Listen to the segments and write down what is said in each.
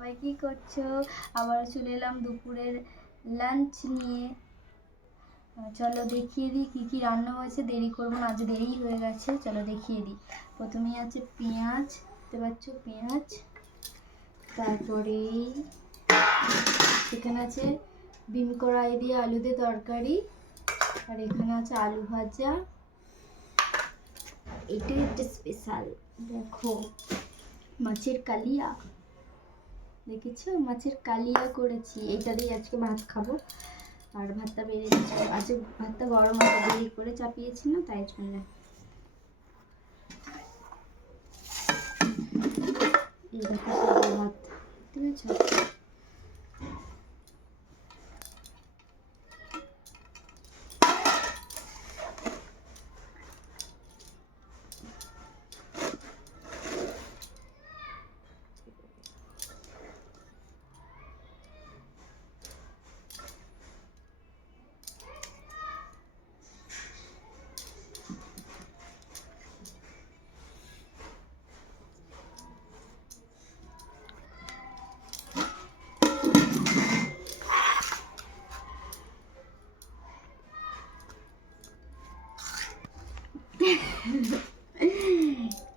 সবাই কি করছো? আবার চলে এলাম দুপুরের লাঞ্চ নিয়ে। চলো দেখিয়ে দিই কী কী রান্না হয়েছে। দেরি করবো না, আজ দেরি হয়ে গেছে। চলো দেখিয়ে দিই। প্রথমেই আছে পেঁয়াজ, দেখতে পাচ্ছ পেঁয়াজ। তারপরে এখানে আছে বিন কড়াই দিয়ে আলু দিয়ে তরকারি। আর এখানে আছে আলু ভাজা। এটাই একটা স্পেশাল, দেখো মাছের কালিয়া। দেখেছো, মাছের কালিয়া করেছি। এইটা দিয়ে আজকে ভাত খাবো। আর ভাতটা বেড়ে আজকে ভাতটা গরম আছে, দেরি করে চাপিয়েছি না, তাই জন্য। এই দেখো ভাত, ঠিক আছে।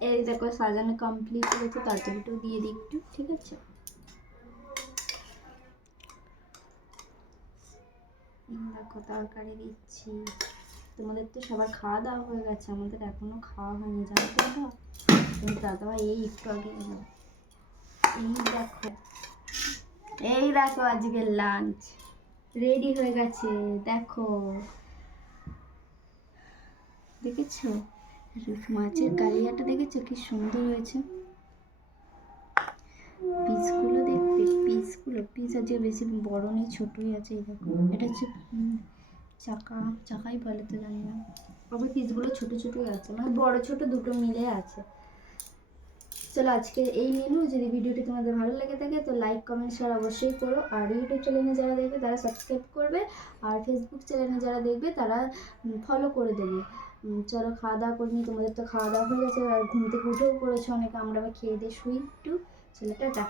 এই দেখো সাজানো কমপ্লিট হয়েছে। তরকারিটাও দিয়ে দিই একটু, ঠিক আছে। দেখো তরকারি দিচ্ছি। তোমাদের তো সবার খাওয়া দাওয়া হয়ে গেছে, আমাদের এখনো খাওয়া হয়নি, জানো তো। তুমি দাদাভাই এই একটু আগে এলো। এই দেখো আজকের লাঞ্চ রেডি হয়ে গেছে। দেখো, দেখেছো মাছের কালিয়াটা? দেখেছো কি সুন্দর হয়েছে। পিসগুলো দেখবে, পিস আজকে বেশি বড় নেই, ছোটই আছে। এই দেখো, এটা হচ্ছে চাকাই বলে তো, জানি না। আবার পিসগুলো ছোট ছোটই আছে, মানে বড় ছোট দুটো মিলে আছে। চলো আজকে এই মেনু। যদি ভিডিওটি তোমাদের ভালো লেগে থাকে তো লাইক কমেন্ট শেয়ার অবশ্যই করো। আর ইউটিউব চ্যানেলে যারা দেখবে তারা সাবস্ক্রাইব করবে। আর ফেসবুক চ্যানেলে যারা দেখবে তারা ফলো করে দেবে। চলো খাওয়া দাওয়া করে নিই। তোমাদের তো খাওয়া দাওয়া হয়ে গেছে, আর ঘুম থেকে উঠেও পড়েছে অনেকে। আমরা আবার খেয়ে দিয়ে শুই একটু। চলো টাটা।